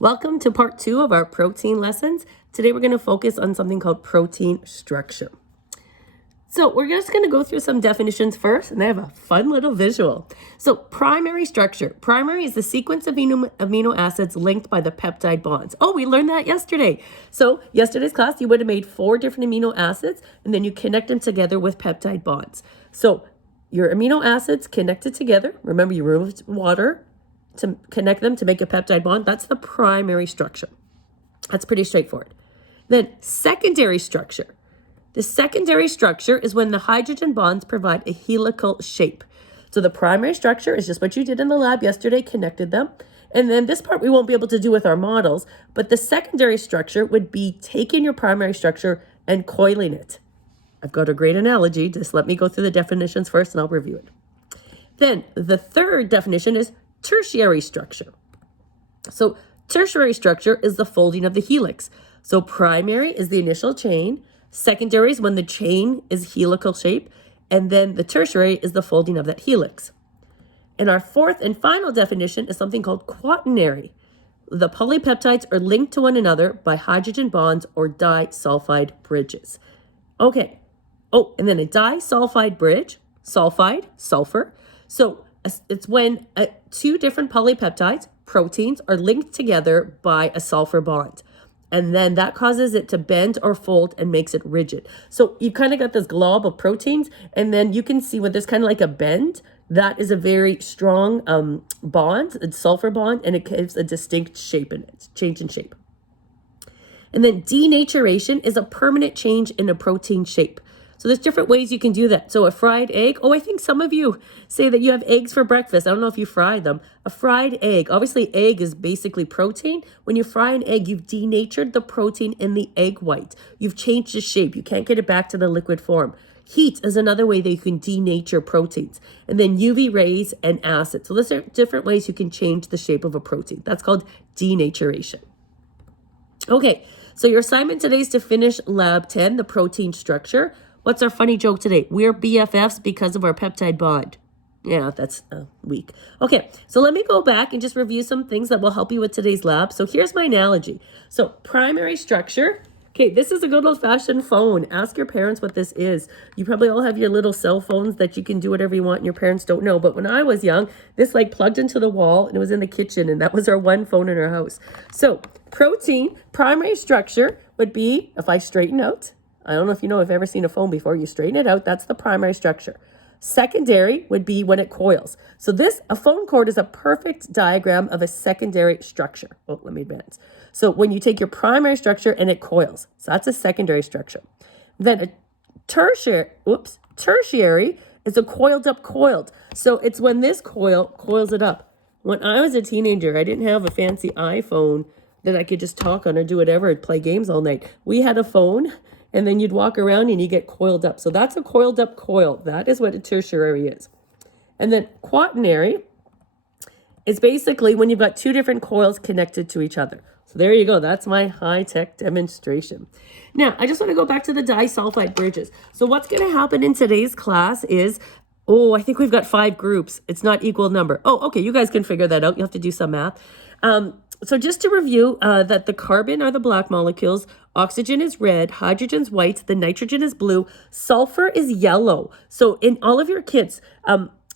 Welcome to part 2 of our protein lessons. Today we're going to focus on something called protein structure. So we're just going to go through some definitions first, and I have a fun little visual. So primary structure. Primary is the sequence of amino acids linked by the peptide bonds. Oh, we learned that yesterday. So yesterday's class, you would have made 4 different amino acids, and then you connect them together with peptide bonds. So your amino acids connected together. Remember, you removed water to connect them to make a peptide bond. That's the primary structure. That's pretty straightforward. Then secondary structure. The secondary structure is when the hydrogen bonds provide a helical shape. So the primary structure is just what you did in the lab yesterday, connected them. And then this part we won't be able to do with our models, but the secondary structure would be taking your primary structure and coiling it. I've got a great analogy. Just let me go through the definitions first and I'll review it. Then the third definition is tertiary structure. So tertiary structure is the folding of the helix. So primary is the initial chain, secondary is when the chain is helical shape, and then the tertiary is the folding of that helix. And our fourth and final definition is something called quaternary. The polypeptides are linked to one another by hydrogen bonds or disulfide bridges. Okay. Oh, and then a disulfide bridge, sulfide, sulfur. So it's when 2 different polypeptides, proteins, are linked together by a sulfur bond. And then that causes it to bend or fold and makes it rigid. So you've kind of got this glob of proteins, and then you can see when there's kind of like a bend, that is a very strong bond, a sulfur bond, and it gives a distinct shape in it, change in shape. And then denaturation is a permanent change in a protein shape. So there's different ways you can do that. So a fried egg. Oh, I think some of you say that you have eggs for breakfast. I don't know if you fried them. A fried egg. Obviously, egg is basically protein. When you fry an egg, you've denatured the protein in the egg white. You've changed the shape. You can't get it back to the liquid form. Heat is another way that you can denature proteins. And then UV rays and acid. So those are different ways you can change the shape of a protein. That's called denaturation. Okay, so your assignment today is to finish Lab 10, the protein structure. What's our funny joke today? We're BFFs because of our peptide bond. Yeah, that's weak. Okay, so let me go back and just review some things that will help you with today's lab. So here's my analogy. So primary structure. Okay, this is a good old-fashioned phone. Ask your parents what this is. You probably all have your little cell phones that you can do whatever you want and your parents don't know. But when I was young, this like plugged into the wall and it was in the kitchen, and that was our one phone in our house. So protein, primary structure would be, if I straighten out, I don't know if you know, I've ever seen a phone before. You straighten it out. That's the primary structure. Secondary would be when it coils. So a phone cord is a perfect diagram of a secondary structure. Oh, let me advance. So when you take your primary structure and it coils, so that's a secondary structure. Then a tertiary is a coiled up coiled. So it's when this coils it up. When I was a teenager, I didn't have a fancy iPhone that I could just talk on or do whatever and play games all night. We had a phone, and then you'd walk around and you get coiled up. So that's a coiled up coil. That is what a tertiary is. And then quaternary is basically when you've got 2 different coils connected to each other. So there you go. That's my high-tech demonstration. Now, I just want to go back to the disulfide bridges. So what's going to happen in today's class is, I think we've got 5 groups. It's not equal number. Oh, okay. You guys can figure that out. You have to do some math. So just to review that the carbon are the black molecules, oxygen is red, hydrogen's white, the nitrogen is blue, sulfur is yellow. So in all of your kits,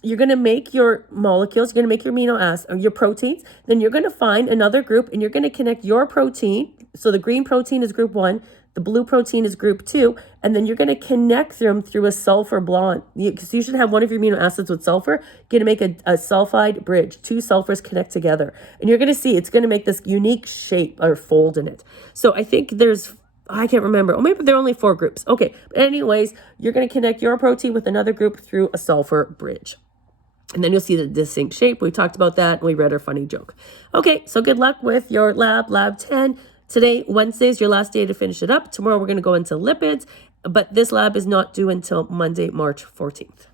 you're going to make your molecules, you're going to make your amino acids, or your proteins, then you're going to find another group and you're going to connect your protein. So the green protein is group 1, the blue protein is group 2, and then you're going to connect them through a sulfur bond. Because you should have one of your amino acids with sulfur. You're going to make a sulfide bridge. 2 sulfurs connect together. And you're going to see it's going to make this unique shape or fold in it. So I think I can't remember. Oh, maybe there are only 4 groups. Okay. But anyways, you're going to connect your protein with another group through a sulfur bridge. And then you'll see the distinct shape. We talked about that and we read our funny joke. Okay, so good luck with your lab 10. Today, Wednesday, is your last day to finish it up. Tomorrow, we're going to go into lipids, but this lab is not due until Monday, March 14th.